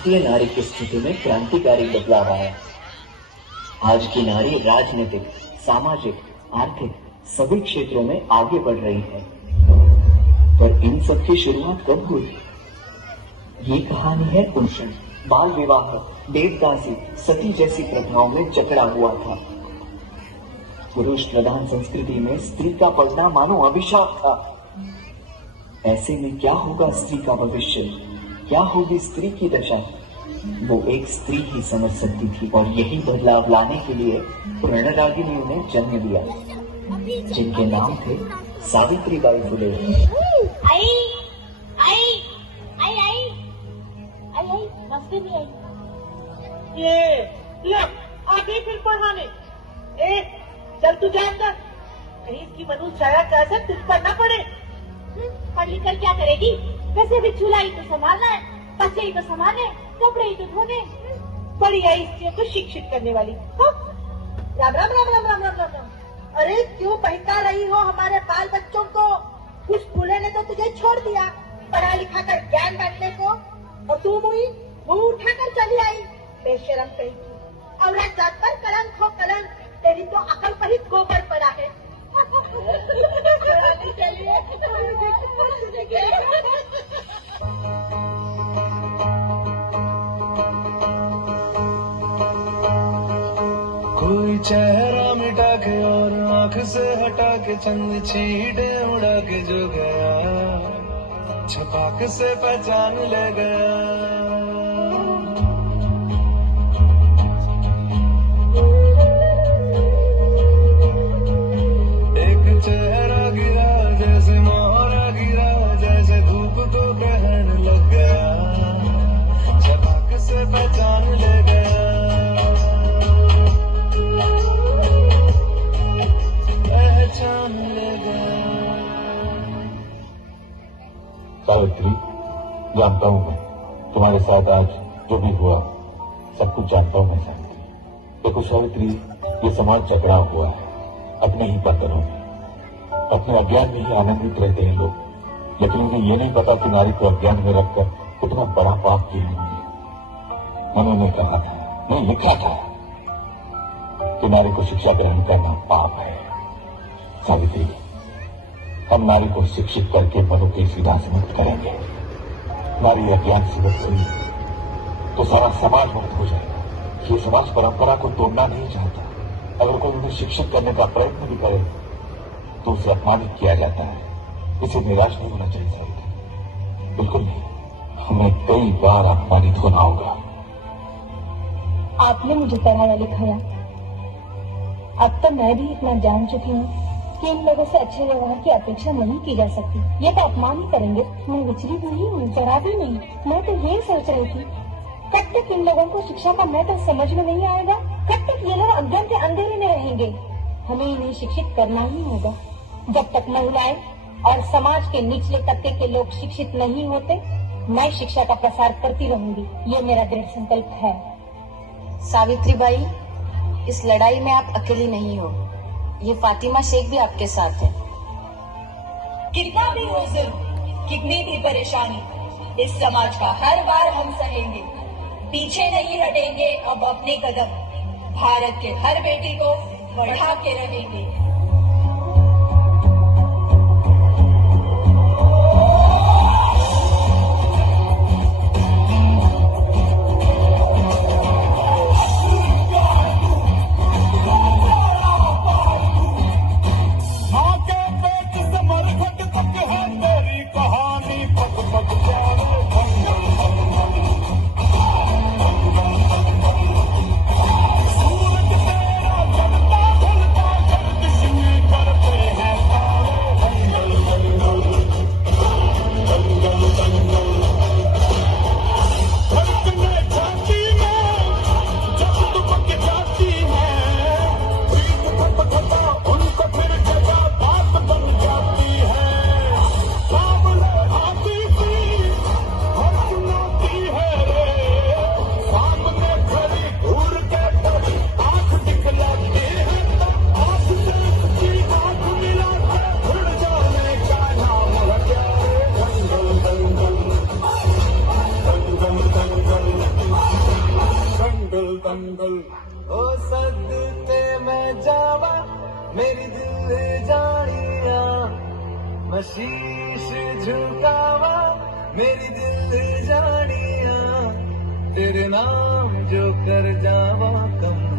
भारतीय नारी की स्थिति में क्रांतिकारी बदलाव आया। आज की नारी राजनीतिक, सामाजिक, आर्थिक सभी क्षेत्रों में आगे बढ़ रही है। पर इन सब की शुरुआत कब हुई? ये कहानी है पुरुषों, बाल विवाह, देवदासी, सती जैसी प्रथाओं में जकड़ा हुआ था। पुरुष प्रधान संस्कृति में स्त्री का पढ़ना मानो अभिशाप था। ऐसे में क्या होगा स्त्री का भविष्य, क्या होगी स्त्री की दशा, वो एक स्त्री ही समझ सकती थी। और यही बदलाव लाने के लिए प्रणरागिनियों ने जन्म दिया, जिनके नाम थे सावित्रीबाई फुले। आई आई आई आई आई आई मस्ती नहीं आई। ये आगे फिर पढ़ाने। चल तू जा अंदर, कहीं इसकी मनुष्य छाया का असर तुझ पर न पड़े। पढ़ लिख कर क्या करेगी? वैसे भी चूल्हा ही तो संभालना है, बच्चे ही तो संभालने, कपड़े ही तो धोने। बड़ी आई स्त्रियों को शिक्षित करने वाली। राम राम राम राम राम राम राम राम। अरे क्यों बहका रही हो हमारे बाल बच्चों को? उस फूले ने तो तुझे छोड़ दिया पढ़ा लिखा कर ज्ञान बांटने को, और तू मुंह उठाकर चली आई। बेशरम कहीं की औरत जात पर कलंक हो कलंक। तेरी तो अकल पर ही गोबर पड़ा है। कोई चेहरा मिटा के और आंख से हटा के चंद छींटे उड़ा के जो गया, छपाक से पहचान ले गया। चेहरा गिरा जैसे मोहरा गिरा, जैसे धूप को ग्रहण लग गया, छपाक से पहचान ले गया, पहचान ले गया। सावित्री, जानता हूँ मैं तुम्हारे साथ आज जो भी हुआ सब कुछ जानता हूँ मैं सावित्री। देखो सावित्री, ये समाज झगड़ा हुआ है अपने ही बंधनों में, अपने अज्ञान में ही आनंदित रहते हैं लोग, लेकिन उन्हें ये नहीं पता कि नारी को अज्ञान में रखकर कितना बड़ा पाप किए होंगे। उन्होंने कहा था, नहीं लिखा था कि नारी को शिक्षा ग्रहण करना पाप है। सावित्री, हम नारी को शिक्षित करके मनु के सीधा से मुक्त करेंगे। नारी अज्ञान से मुक्त हुई तो सारा समाज मुक्त हो जाएगा। ये समाज परंपरा को तोड़ना नहीं चाहता। अगर कोई उन्हें शिक्षित करने का प्रयत्न भी करे तो उसे अपमानित किया जाता है। इसे निराश नहीं होना चाहिए सावित्री, बिल्कुल नहीं। हमें कई बार अपमानित होना होगा। आपने मुझे पढ़ाया लिखाया, अब तो मैं भी इतना जान चुकी हूँ कि इन लोगों से अच्छे व्यवहार की अपेक्षा नहीं की जा सकती। ये तो अपमान ही करेंगे। मैं विचली हुई हूँ, जरा भी नहीं। मैं तो यही सोच रही थी, कब तक इन लोगों को शिक्षा का महत्व समझ में नहीं आएगा, कब तक ये लोग अज्ञान के अंधेरे में रहेंगे। हमें इन्हें शिक्षित करना ही होगा। जब तक महिलाएं और समाज के निचले तबके के लोग शिक्षित नहीं होते, मैं शिक्षा का प्रसार करती रहूंगी। ये मेरा दृढ़ संकल्प है। सावित्रीबाई, इस लड़ाई में आप अकेली नहीं हो। ये फातिमा शेख भी आपके साथ है। कितना भी हो जुल्म, कितनी भी परेशानी, इस समाज का हर बार हम सहेंगे। पीछे नहीं हटेंगे अब अपने कदम। भारत के हर बेटी को बढ़ा के रहेंगे। संदल ओ सदते मैं जावा मेरी दिल जानिया मैं शीश झुकावा मेरी दिल जानिया तेरे नाम जो कर जावा कम